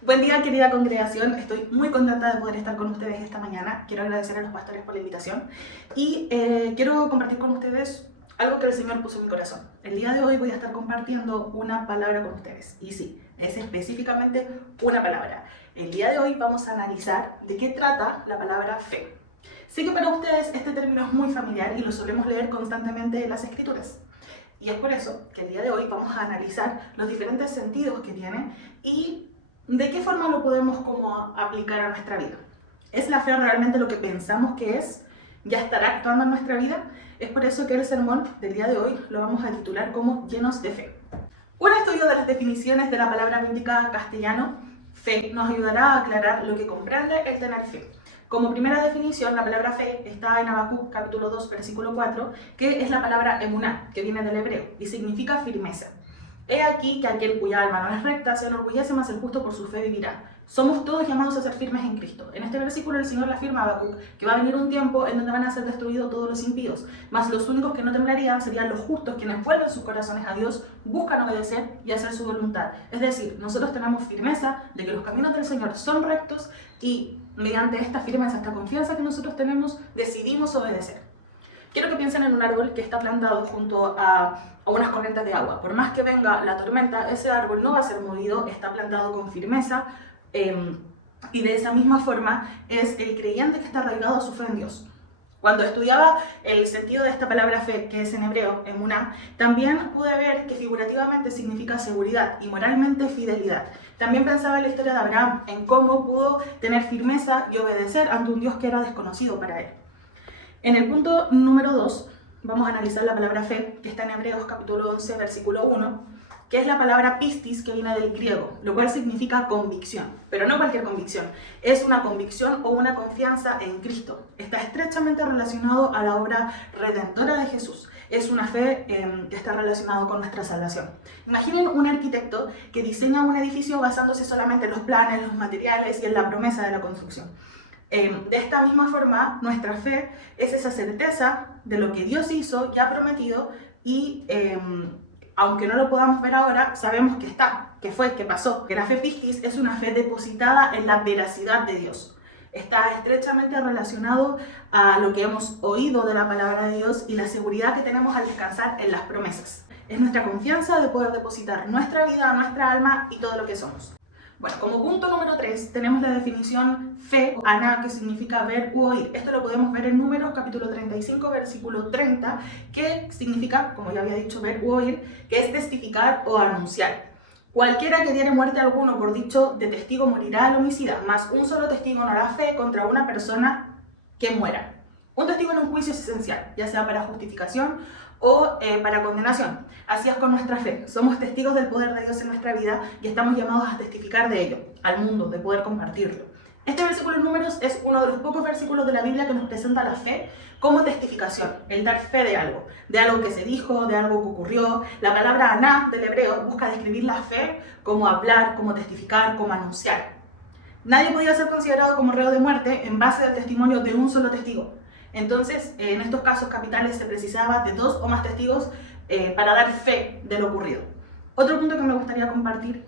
Buen día, querida congregación. Estoy muy contenta de poder estar con ustedes esta mañana. Quiero agradecer a los pastores por la invitación y quiero compartir con ustedes algo que el Señor puso en mi corazón. El día de hoy voy a estar compartiendo una palabra con ustedes. Y sí, es específicamente una palabra. El día de hoy vamos a analizar de qué trata la palabra fe. Sé que para ustedes este término es muy familiar y lo solemos leer constantemente en las Escrituras. Y es por eso que el día de hoy vamos a analizar los diferentes sentidos que tiene y ¿de qué forma lo podemos aplicar a nuestra vida? ¿Es la fe realmente lo que pensamos que es? ¿Ya estará actuando en nuestra vida? Es por eso que el sermón del día de hoy lo vamos a titular como Llenos de Fe. Un estudio de las definiciones de la palabra bíblica castellano, fe, nos ayudará a aclarar lo que comprende el tener fe. Como primera definición, la palabra fe está en Habacuc capítulo 2, versículo 4, que es la palabra emuná, que viene del hebreo, y significa firmeza. He aquí que aquel cuya alma no es recta se enorgullece, mas el justo por su fe vivirá. Somos todos llamados a ser firmes en Cristo. En este versículo el Señor le afirma a Habacuc que va a venir un tiempo en donde van a ser destruidos todos los impíos, mas los únicos que no temblarían serían los justos, quienes vuelven sus corazones a Dios, buscan obedecer y hacer su voluntad. Es decir, nosotros tenemos firmeza de que los caminos del Señor son rectos y mediante esta firmeza, esta confianza que nosotros tenemos, decidimos obedecer. Quiero que piensen en un árbol que está plantado junto a unas corrientes de agua. Por más que venga la tormenta, ese árbol no va a ser movido, está plantado con firmeza y de esa misma forma es el creyente que está arraigado a su fe en Dios. Cuando estudiaba el sentido de esta palabra fe, que es en hebreo, emuná, también pude ver que figurativamente significa seguridad y moralmente fidelidad. También pensaba en la historia de Abraham, en cómo pudo tener firmeza y obedecer ante un Dios que era desconocido para él. En el punto número 2 vamos a analizar la palabra fe, que está en Hebreos capítulo 11, versículo 1, que es la palabra pistis, que viene del griego, lo cual significa convicción, pero no cualquier convicción, es una convicción o una confianza en Cristo. Está estrechamente relacionado a la obra redentora de Jesús. Es una fe que está relacionada con nuestra salvación. Imaginen un arquitecto que diseña un edificio basándose solamente en los planes, los materiales y en la promesa de la construcción. De esta misma forma, nuestra fe es esa certeza de lo que Dios hizo, ya prometido, y aunque no lo podamos ver ahora, sabemos que está, que fue, que pasó. Que la fe pistis es una fe depositada en la veracidad de Dios. Está estrechamente relacionado a lo que hemos oído de la palabra de Dios y la seguridad que tenemos al descansar en las promesas. Es nuestra confianza de poder depositar nuestra vida, nuestra alma y todo lo que somos. Bueno, como punto número 3 tenemos la definición fe, o aná, que significa ver u oír. Esto lo podemos ver en Números capítulo 35, versículo 30, que significa, como ya había dicho, ver u oír, que es testificar o anunciar. Cualquiera que diere muerte a alguno por dicho de testigo morirá al homicida, mas un solo testigo no hará fe contra una persona que muera. Un testigo en un juicio es esencial, ya sea para justificación o para condenación. Así es con nuestra fe. Somos testigos del poder de Dios en nuestra vida y estamos llamados a testificar de ello, al mundo, de poder compartirlo. Este versículo en Números es uno de los pocos versículos de la Biblia que nos presenta la fe como testificación, el dar fe de algo que se dijo, de algo que ocurrió. La palabra aná del hebreo busca describir la fe como hablar, como testificar, como anunciar. Nadie podía ser considerado como reo de muerte en base al testimonio de un solo testigo. Entonces, en estos casos capitales se precisaba de 2 o más testigos para dar fe de lo ocurrido. Otro punto que me gustaría compartir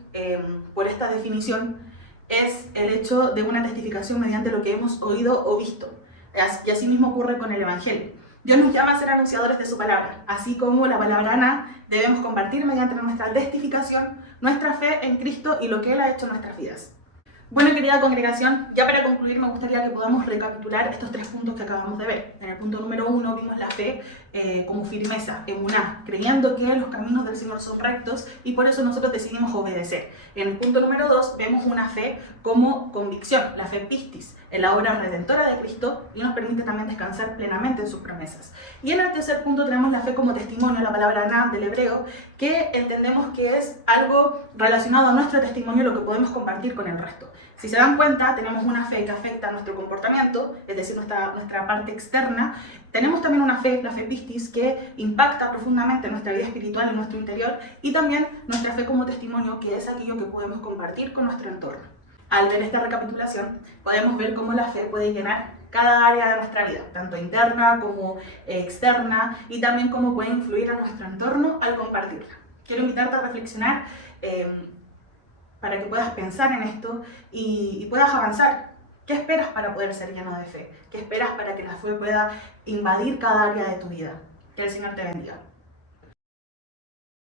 por esta definición es el hecho de una testificación mediante lo que hemos oído o visto. Y así mismo ocurre con el Evangelio. Dios nos llama a ser anunciadores de su palabra, así como la palabra aná debemos compartir mediante nuestra testificación, nuestra fe en Cristo y lo que Él ha hecho en nuestras vidas. Bueno, querida congregación, ya para concluir me gustaría que podamos recapitular estos 3 puntos que acabamos de ver. En el punto número 1 vimos la fe como firmeza, emuná, creyendo que los caminos del Señor son rectos y por eso nosotros decidimos obedecer. En el punto número 2 vemos una fe como convicción, la fe pistis, en la obra redentora de Cristo y nos permite también descansar plenamente en sus promesas. Y en el tercer punto tenemos la fe como testimonio, la palabra aná del hebreo, que entendemos que es algo relacionado a nuestro testimonio, lo que podemos compartir con el resto. Si se dan cuenta, tenemos una fe que afecta a nuestro comportamiento, es decir, nuestra parte externa. Tenemos también una fe, la fe pistis, que impacta profundamente en nuestra vida espiritual, en nuestro interior, y también nuestra fe como testimonio, que es aquello que podemos compartir con nuestro entorno. Al ver esta recapitulación, podemos ver cómo la fe puede llenar cada área de nuestra vida, tanto interna como externa, y también cómo puede influir a nuestro entorno al compartirla. Quiero invitarte a reflexionar para que puedas pensar en esto y puedas avanzar. ¿Qué esperas para poder ser lleno de fe? ¿Qué esperas para que la fe pueda invadir cada área de tu vida? Que el Señor te bendiga.